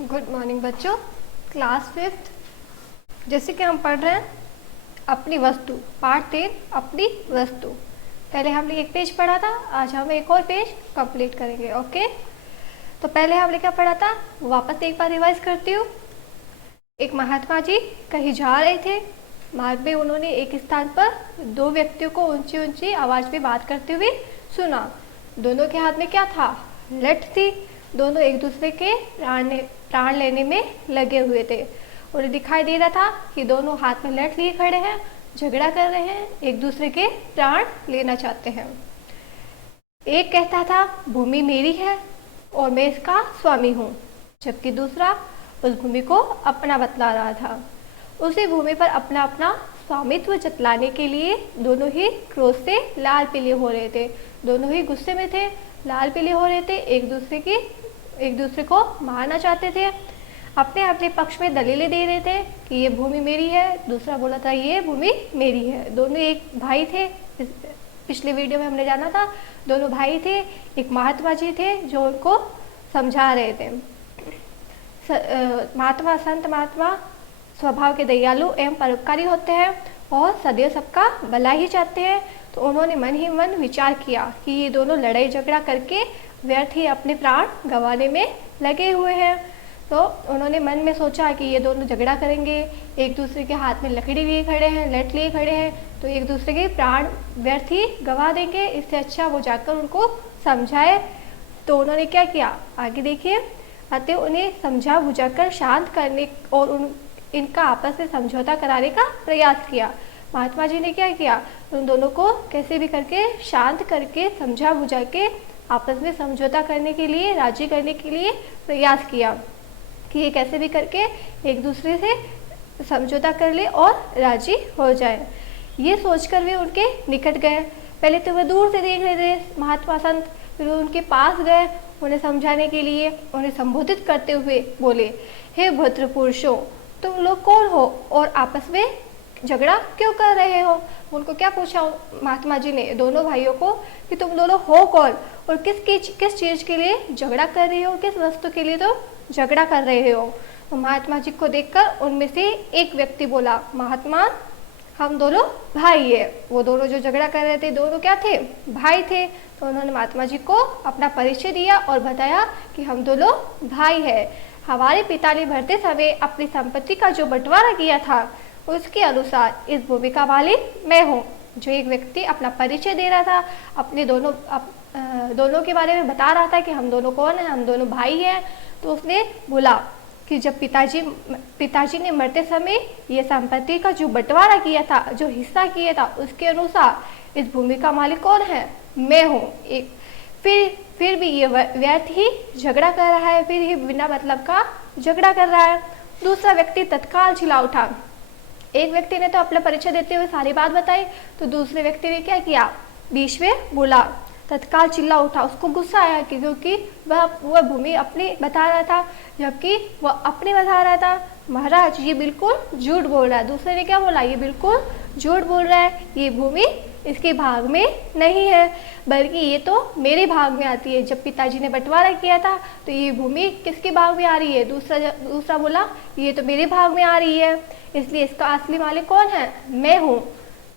Good morning बच्चों। Class 5th। जैसे कि हम पढ़ रहे हैं अपनी वस्तु, पार्ट 3 अपनी वस्तु। पहले हमने एक पेज पढ़ा था, आज हम एक और पेज कंप्लीट करेंगे। ओके, तो पहले हमने क्या पढ़ा था वापस एक बार रिवाइज करती हूँ। एक महात्मा जी कहीं जा रहे थे। मार्ग में उन्होंने एक स्थान पर दो व्यक्तियों को ऊंची ऊंची आवाज में बात करते हुए सुना। दोनों के हाथ में क्या था? लठ थी। दोनों एक दूसरे के प्राण लेने में लगे हुए थे। उन्हें दिखाई दे रहा था कि दोनों हाथ में लठ लिए खड़े हैं, झगड़ा कर रहे हैं, एक दूसरे के प्राण लेना चाहते हैं। एक कहता था भूमि मेरी है और मैं इसका स्वामी हूँ, जबकि दूसरा उस भूमि को अपना बतला रहा था। उसी भूमि पर अपना अपना स्वामित्व जतलाने के लिए दोनों ही क्रोध से लाल पीले हो रहे थे। दोनों ही गुस्से में थे, लाल पीले हो रहे थे, एक दूसरे को मारना चाहते थे। अपने अपने पक्ष में दलीलें दे रहे थे कि ये भूमि मेरी है, दूसरा बोला था ये भूमि मेरी है। दोनों एक भाई थे। पिछले वीडियो में हमने जाना था दोनों भाई थे। एक महात्मा जी थे जो उनको समझा रहे थे। संत महात्मा स्वभाव के दयालु एवं परोपकारी होते हैं और सदैव सबका भला ही चाहते हैं। तो उन्होंने मन ही मन विचार किया कि ये दोनों लड़ाई झगड़ा करके व्यर्थ ही अपने प्राण गंवाने में लगे हुए हैं। तो उन्होंने मन में सोचा कि ये दोनों झगड़ा करेंगे, एक दूसरे के हाथ में लकड़ी लिए खड़े हैं, लठ लिए खड़े हैं, तो एक दूसरे के प्राण व्यर्थ ही गंवा देंगे। इससे अच्छा वो जाकर उनको समझाए। तो उन्होंने क्या किया आगे देखिए। अतः उन्हें समझा बुझाकर शांत करने और इनका आपस में समझौता कराने का प्रयास किया। महात्मा जी ने क्या किया, उन दोनों को कैसे भी करके शांत करके समझा बुझा के आपस में समझौता करने के लिए, राजी करने के लिए प्रयास किया कि ये कैसे भी करके एक दूसरे से समझौता कर ले और राजी हो जाए। ये सोचकर वे उनके निकट गए। पहले तो वे दूर से देख रहे थे महात्मा संत, फिर उनके पास गए उन्हें समझाने के लिए। उन्हें संबोधित करते हुए बोले, हे भद्र पुरुषों, तुम लोग कौन हो और आपस में झगड़ा क्यों कर रहे हो? उनको क्या पूछा महात्मा जी ने दोनों भाइयों को कि तुम दोनों हो कौन और किस चीज के लिए झगड़ा कर रहे हो, किस वस्तु के लिए तो झगड़ा कर रहे हो? तो महात्मा जी को देखकर उनमें से एक व्यक्ति बोला, महात्मा हम दोनों भाई है। वो दोनों जो झगड़ा कर रहे थे दोनों क्या थे? भाई थे। तो उन्होंने महात्मा जी को अपना परिचय दिया और बताया कि हम दोनों भाई है। हमारे पिता ने भरते समय अपनी संपत्ति का जो बंटवारा किया था उसके अनुसार इस भूमि का मालिक मैं हूँ। जो एक व्यक्ति अपना परिचय दे रहा था, अपने दोनों के बारे में बता रहा था कि हम दोनों कौन है, हम दोनों भाई हैं। तो उसने बोला कि जब पिताजी ने मरते समय ये संपत्ति का जो बंटवारा किया था, जो हिस्सा किया था, उसके अनुसार इस भूमि का मालिक कौन है? मैं हूँ। फिर भी ये व्यर्थ ही झगड़ा कर रहा है, फिर ही बिना मतलब का झगड़ा कर रहा है। दूसरा व्यक्ति तत्काल चिल्ला उठा। एक व्यक्ति ने तो अपना परिचय देते हुए सारी बात बताई, तो दूसरे व्यक्ति ने क्या किया, बीच में बोला, तत्काल चिल्ला उठा। उसको गुस्सा आया क्योंकि वह भूमि अपनी बता रहा था, जबकि वह अपनी बता रहा था। महाराज ये बिल्कुल झूठ बोल रहा है। दूसरे ने क्या बोला, ये बिल्कुल झूठ बोल रहा है, ये भूमि इसके भाग में नहीं है, बल्कि ये तो मेरे भाग में आती है। जब पिताजी ने बंटवारा किया था तो ये भूमि किसके भाग में आ रही है? दूसरा बोला ये तो मेरे भाग में आ रही है, इसलिए इसका असली मालिक कौन है? मैं हूँ।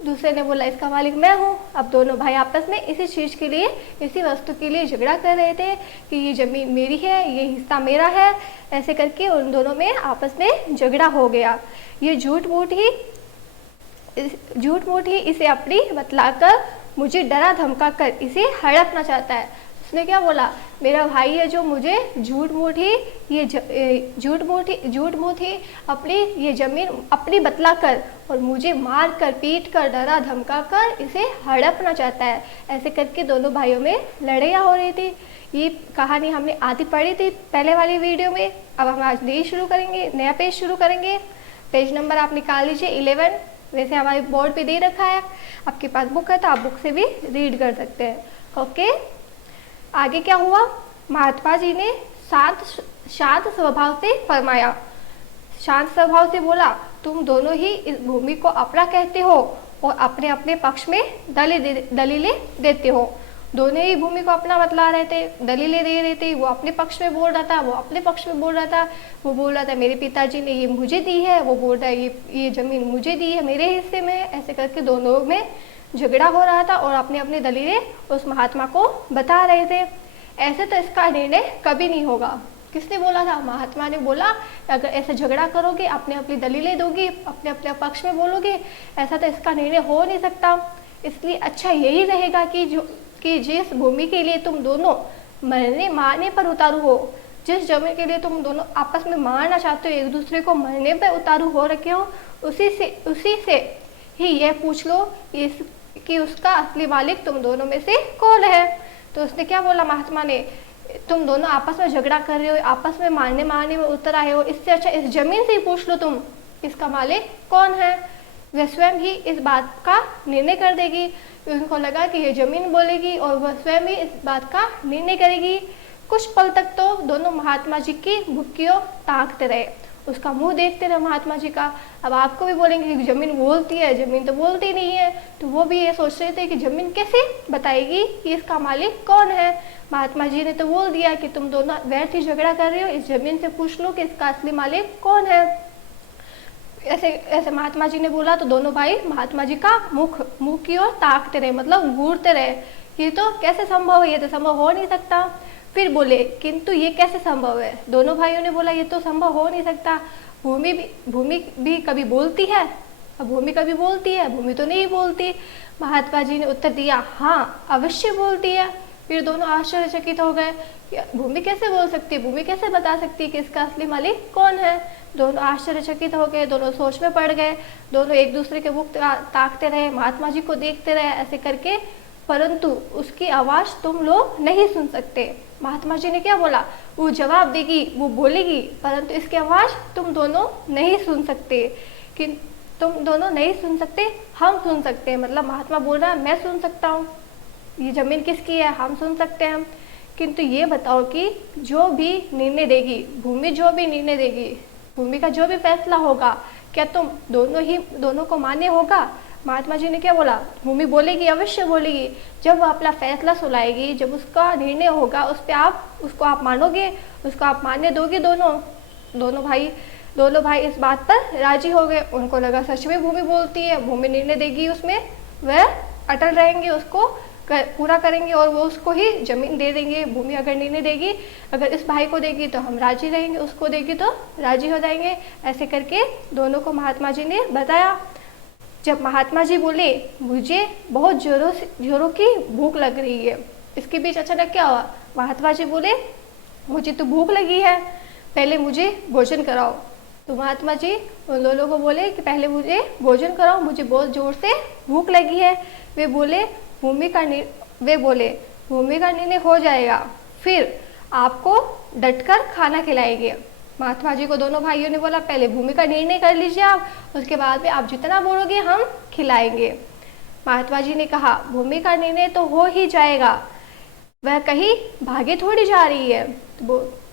दूसरे ने बोला इसका मालिक मैं हूँ। अब दोनों भाई आपस में इसी चीज़ के लिए, इसी वस्तु के लिए झगड़ा कर रहे थे कि ये जमीन मेरी है, ये हिस्सा मेरा है। ऐसे करके उन दोनों में आपस में झगड़ा हो गया। ये झूठ मूठ ही इसे अपनी बतलाकर मुझे डरा धमका कर इसे हड़पना चाहता है। उसने क्या बोला, मेरा भाई है जो मुझे झूठ मूठ ही अपनी ये जमीन अपनी बतला कर और मुझे मार कर, पीट कर, डरा धमका कर इसे हड़पना चाहता है। ऐसे करके दोनों भाइयों में लड़ाइयाँ हो रही थी। ये कहानी हमने आधी पढ़ी थी पहले वाली वीडियो में। अब हम आज नया पेज शुरू करेंगे। पेज नंबर आप निकाल लीजिए 11। वैसे हमारे बोर्ड पे दे रखा है, आपके पास बुक है तो आप बुक से भी रीड कर सकते हैं। ओके, आगे क्या हुआ, महात्मा जी ने शांत स्वभाव से फरमाया, शांत स्वभाव से बोला, तुम दोनों ही इस भूमि को अपना कहते हो और अपने अपने पक्ष में दलीलें देते हो। दोनों ही भूमि को अपना बतला रहे थे, दलीलें दे रहे थे। वो अपने पक्ष में बोल रहा था, वो अपने पक्ष में बोल रहा था। वो बोल रहा था मेरे पिताजी ने ये मुझे दी है, वो बोल रहा है ये ज़मीन मुझे दी है मेरे हिस्से में। ऐसे करके दोनों में झगड़ा हो रहा था और अपनी अपनी दलीलें उस महात्मा को बता रहे थे। ऐसे तो इसका निर्णय कभी नहीं होगा। किसने बोला था? महात्मा ने बोला, अगर ऐसा झगड़ा करोगे, अपने अपनी दलीलें दोगी, अपने अपने पक्ष में बोलोगे, ऐसा तो इसका निर्णय हो नहीं सकता। इसलिए अच्छा यही रहेगा कि जिस भूमि के लिए तुम दोनों मरने मारने पर उतारू हो, जिस जमीन के लिए तुम दोनों आपस में मारना चाहते हो, एक दूसरे को मरने पर उतारू हो रखे हो, उसी से ही यह पूछ लो कि उसका असली मालिक तुम दोनों में से कौन है। तो उसने क्या बोला महात्मा ने, तुम दोनों आपस में झगड़ा कर रहे हो, आपस में मारने में उतर आए हो, इससे अच्छा इस जमीन से ही पूछ लो तुम इसका मालिक कौन है। वह स्वयं ही इस बात का निर्णय कर देगी। उनको लगा कि ये जमीन बोलेगी और वह स्वयं ही इस बात का निर्णय करेगी। कुछ पल तक तो दोनों महात्मा जी की भुक्कियों ताकते रहे, उसका मुंह देखते रहे महात्मा जी का। अब आपको भी बोलेंगे कि जमीन बोलती है, जमीन तो बोलती नहीं है। तो वो भी ये सोच रहे थे कि जमीन कैसे बताएगी कि इसका मालिक कौन है। महात्मा जी ने तो बोल दिया कि तुम दोनों व्यर्थ ही झगड़ा कर रहे हो, इस जमीन से पूछ लो कि इसका असली मालिक कौन है। ऐसे महात्मा जी ने बोला तो दोनों भाई महात्मा जी का मुंह की ओर ताकते रहे, मतलब घूरते रहे। ये तो कैसे संभव है, ये तो संभव हो नहीं सकता। फिर बोले किंतु ये कैसे संभव है। दोनों भाइयों ने बोला ये तो संभव हो नहीं सकता। भूमि भी कभी बोलती है, अब भूमि कभी बोलती है, भूमि तो नहीं बोलती। महात्मा जी ने उत्तर दिया हाँ अवश्य बोलती है। फिर दोनों आश्चर्यचकित हो गए, भूमि कैसे बोल सकती है, भूमि कैसे बता सकती है कि इसका असली मालिक कौन है। दोनों आश्चर्यचकित हो गए, दोनों सोच में पड़ गए। दोनों एक दूसरे के मुख ताकते रहे, महात्मा जी को देखते रहे ऐसे करके, परंतु उसकी आवाज़ तुम लोग नहीं सुन सकते। महात्मा जी ने क्या बोला, वो जवाब देगी, वो बोलेगी, परंतु इसकी आवाज़ तुम दोनों नहीं सुन सकते। कि तुम दोनों नहीं सुन सकते, हम सुन सकते हैं। मतलब महात्मा बोल रहा है मैं सुन सकता हूँ, ये जमीन किसकी है हम सुन सकते हैं। किंतु ये बताओ कि जो भी निर्णय देगी भूमि, जो भी निर्णय देगी भूमि का जो भी फैसला होगा, क्या तुम दोनों को मान्य होगा। महात्मा जी ने क्या बोला, भूमि बोलेगी, अवश्य बोलेगी। जब वो अपना फैसला सुनाएगी, जब उसका निर्णय होगा, उसको आप मानोगे, उसको आप मान्य दोगे। दोनों भाई इस बात पर राजी हो गए। उनको लगा सच में भूमि बोलती है, भूमि निर्णय देगी, उसमें वह अटल रहेंगे, उसको पूरा करेंगे और वो उसको ही जमीन दे देंगे। भूमि अगर निर्णय देगी, अगर इस भाई को देगी तो हम राजी रहेंगे, उसको देगी तो राजी हो जाएंगे। ऐसे करके दोनों को महात्मा जी ने बताया। जब महात्मा जी बोले मुझे बहुत जोरों की भूख लग रही है, इसके बीच अचानक क्या हुआ, महात्मा जी बोले मुझे तो भूख लगी है, पहले मुझे भोजन कराओ। तो महात्मा जी उन दोनों को बोले कि पहले मुझे भोजन कराओ, मुझे बहुत जोर से भूख लगी है। वे बोले भूमि का निर्णय हो जाएगा, फिर आपको डटकर खाना खिलाएंगे। महात्मा जी को दोनों भाइयों ने बोला पहले भूमि का निर्णय कर लीजिए आप, उसके बाद में आप जितना बोलोगे हम खिलाएंगे। महात्मा जी ने कहा भूमि का निर्णय तो हो ही जाएगा, वह कहीं भागे थोड़ी जा रही है। तो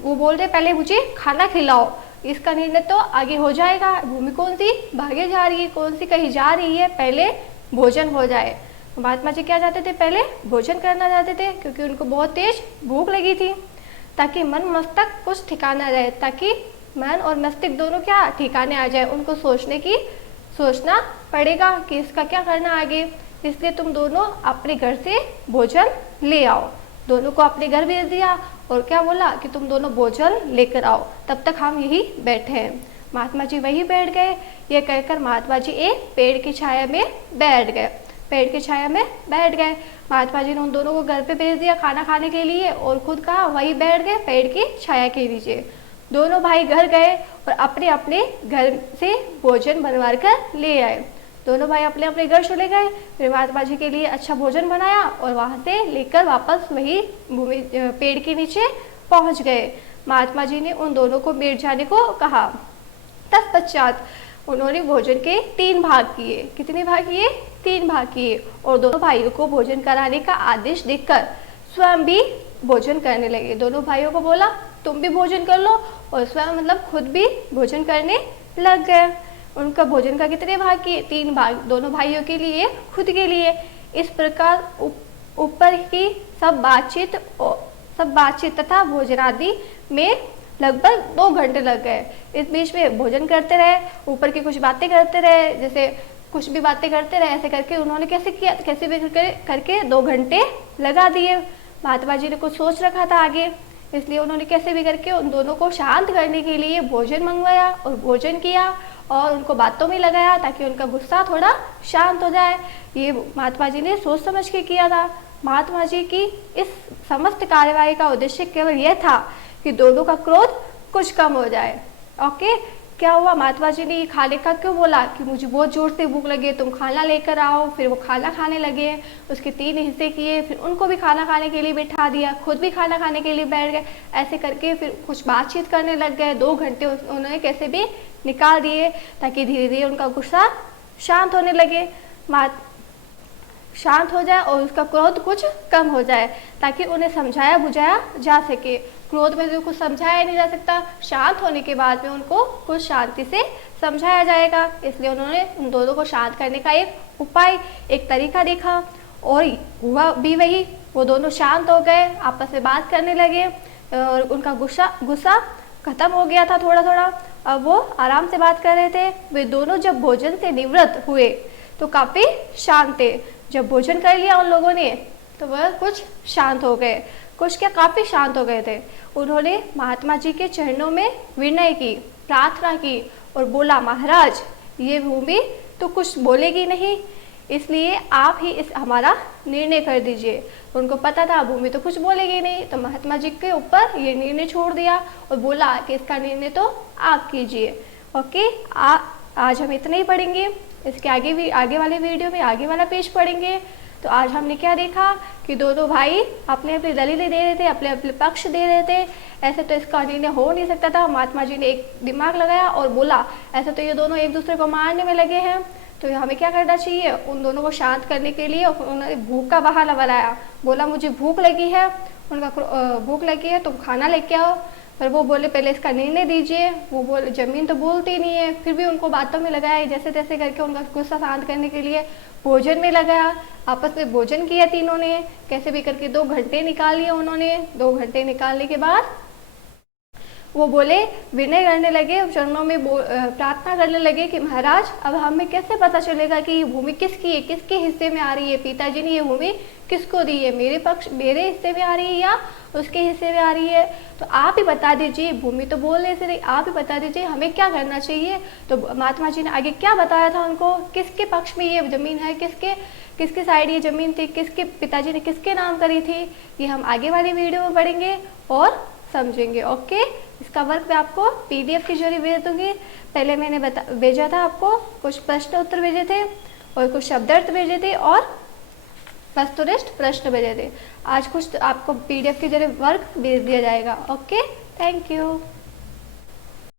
वो बोल रहे पहले मुझे खाना खिलाओ, इसका निर्णय तो आगे हो जाएगा। भूमि कौन सी भागे जा रही है, कौन सी कहीं जा रही है, पहले भोजन हो जाए। महात्मा जी क्या चाहते थे, पहले भोजन करना चाहते थे, क्योंकि उनको बहुत तेज भूख लगी थी, ताकि मन मस्तिष्क कुछ ठिकाना रहे, ताकि मन और मस्तिष्क दोनों क्या ठिकाने आ जाए। उनको सोचना पड़ेगा कि इसका क्या करना आगे। इसलिए तुम दोनों अपने घर से भोजन ले आओ। दोनों को अपने घर भेज दिया और क्या बोला कि तुम दोनों भोजन लेकर आओ, तब तक हम यही बैठे हैं। महात्मा जी वहीं बैठ गए। ये कहकर महात्मा जी एक पेड़ की छाया में बैठ गए। महात्मा जी ने उन दोनों को घर पे भेज दिया खाना खाने के लिए और खुद कहा वहीं बैठ गए पेड़ की छाया के नीचे। दोनों भाई घर गए और अपने अपने घर से भोजन बनवा कर ले आए। दोनों भाई अपने अपने घर चले गए, फिर महात्मा जी के लिए अच्छा भोजन बनाया और वहाँ से लेकर वापस वही पेड़ के नीचे पहुँच गए। महात्मा जी ने उन दोनों को बैठ जाने को कहा। तत्पश्चात उन्होंने भोजन के 3 भाग किए। कितने भाग किए? 3 भाग किए और दोनों भाइयों को भोजन कराने का आदेश देकर स्वयं भी भोजन करने लगे। दोनों भाइयों को बोला तुम भी भोजन कर लो और स्वयं मतलब खुद भी भोजन करने लग गए। उनका भोजन का कितने भाग किए? 3 भाग, दोनों भाइयों के लिए, खुद के लिए। इस प्रकार ऊपर की सब बातचीत तथा भोजनादि में लगभग 2 घंटे लग गए। इस बीच में भोजन करते रहे, ऊपर की कुछ बातें करते रहे, जैसे कुछ भी बातें करते रहे, ऐसे करके उन्होंने कैसे भी करके 2 घंटे लगा दिए। महात्मा जी ने कुछ सोच रखा था आगे, इसलिए उन्होंने कैसे भी करके उन दोनों को शांत करने के लिए भोजन मंगवाया और भोजन किया और उनको बातों में लगाया ताकि उनका गुस्सा थोड़ा शांत हो जाए। ये महात्मा जी ने सोच समझ के किया था। महात्मा जी की इस समस्त कार्यवाही का उद्देश्य केवल यह था कि दोनों का क्रोध कुछ कम हो जाए। ओके, क्या हुआ, महात्मा जी ने ये खाने का क्यों बोला कि मुझे बहुत जोर से भूख लगी है, तुम खाना लेकर आओ। फिर वो खाना खाने लगे, उसके 3 हिस्से किए, फिर उनको भी खाना खाने के लिए बैठा दिया, खुद भी खाना खाने के लिए बैठ गए। ऐसे करके फिर कुछ बातचीत करने लग गए। 2 घंटे उन्होंने कैसे भी निकाल दिए ताकि धीरे धीरे उनका गुस्सा शांत होने लगे, शांत हो जाए और उसका क्रोध कुछ कम हो जाए, ताकि उन्हें समझाया बुझाया जा सके। क्रोध में जो कुछ समझाया नहीं जा सकता, शांत होने के बाद में उनको कुछ शांति से समझाया जाएगा। इसलिए उन्होंने उन दोनों को शांत करने का एक उपाय, एक तरीका देखा और हुआ भी वही। वो दोनों शांत हो गए, आपस में बात करने लगे और उनका गुस्सा खत्म हो गया था थोड़ा थोड़ा। अब वो आराम से बात कर रहे थे। वे दोनों जब भोजन से निवृत्त हुए तो काफ़ी शांत थे। जब भोजन कर लिया उन लोगों ने तो वह कुछ शांत हो गए, कुछ क्या काफ़ी शांत हो गए थे। उन्होंने महात्मा जी के चरणों में विनय की, प्रार्थना की और बोला, महाराज ये भूमि तो कुछ बोलेगी नहीं, इसलिए आप ही इस हमारा निर्णय कर दीजिए। उनको पता था भूमि तो कुछ बोलेगी नहीं, तो महात्मा जी के ऊपर ये निर्णय छोड़ दिया और बोला कि इसका निर्णय तो आप कीजिए। ओके, आज हम इतना ही पढ़ेंगे। इसके आगे वाले वीडियो में आगे वाला पेज पढ़ेंगे। तो आज हमने क्या देखा कि दोनों भाई अपने अपने दलीलें दे रहे थे, अपने अपने पक्ष दे रहे थे। ऐसे तो इसका निर्णय हो नहीं सकता था। महात्मा जी ने एक दिमाग लगाया और बोला, ऐसे तो ये दोनों एक दूसरे को मारने में लगे हैं, तो हमें क्या करना चाहिए। उन दोनों को शांत करने के लिए उन्होंने भूख का बहाना बनाया। बोला, मुझे भूख लगी है। उनका भूख लगी है, तुम खाना लेके आओ। पर वो बोले, पहले इसका निर्णय दीजिए। वो बोले, ज़मीन तो बोलती नहीं है। फिर भी उनको बातों में लगाया, जैसे तैसे करके उनका गुस्सा शांत करने के लिए भोजन में लगाया। आपस में भोजन किया तीनों ने, कैसे भी करके 2 घंटे निकाल लिए उन्होंने। 2 घंटे निकालने के बाद वो बोले, विनय करने लगे, चरणों में प्रार्थना करने लगे कि महाराज अब हमें कैसे पता चलेगा कि ये भूमि किसकी है, किसके हिस्से में आ रही है। पिताजी ने ये भूमि किसको दी है, मेरे हिस्से में आ रही है या उसके हिस्से में आ रही है। तो आप ही बता दीजिए, भूमि तो बोलने से नहीं, आप ही बता दीजिए हमें क्या करना चाहिए। तो महात्मा जी ने आगे क्या बताया था उनको, किसके पक्ष में ये ज़मीन है, किसके साइड ये ज़मीन थी, किसके पिताजी ने किसके नाम करी थी, ये हम आगे वाली वीडियो में पढ़ेंगे और समझेंगे। ओके, इसका वर्क मैं आपको PDF के जरिए भेज दूंगी। पहले मैंने भेजा था आपको, कुछ प्रश्न उत्तर भेजे थे और कुछ शब्दार्थ भेजे थे और वस्तुनिष्ठ प्रश्न भेजे थे। आज कुछ आपको PDF के जरिए वर्क भेज दिया जाएगा। Okay, thank you.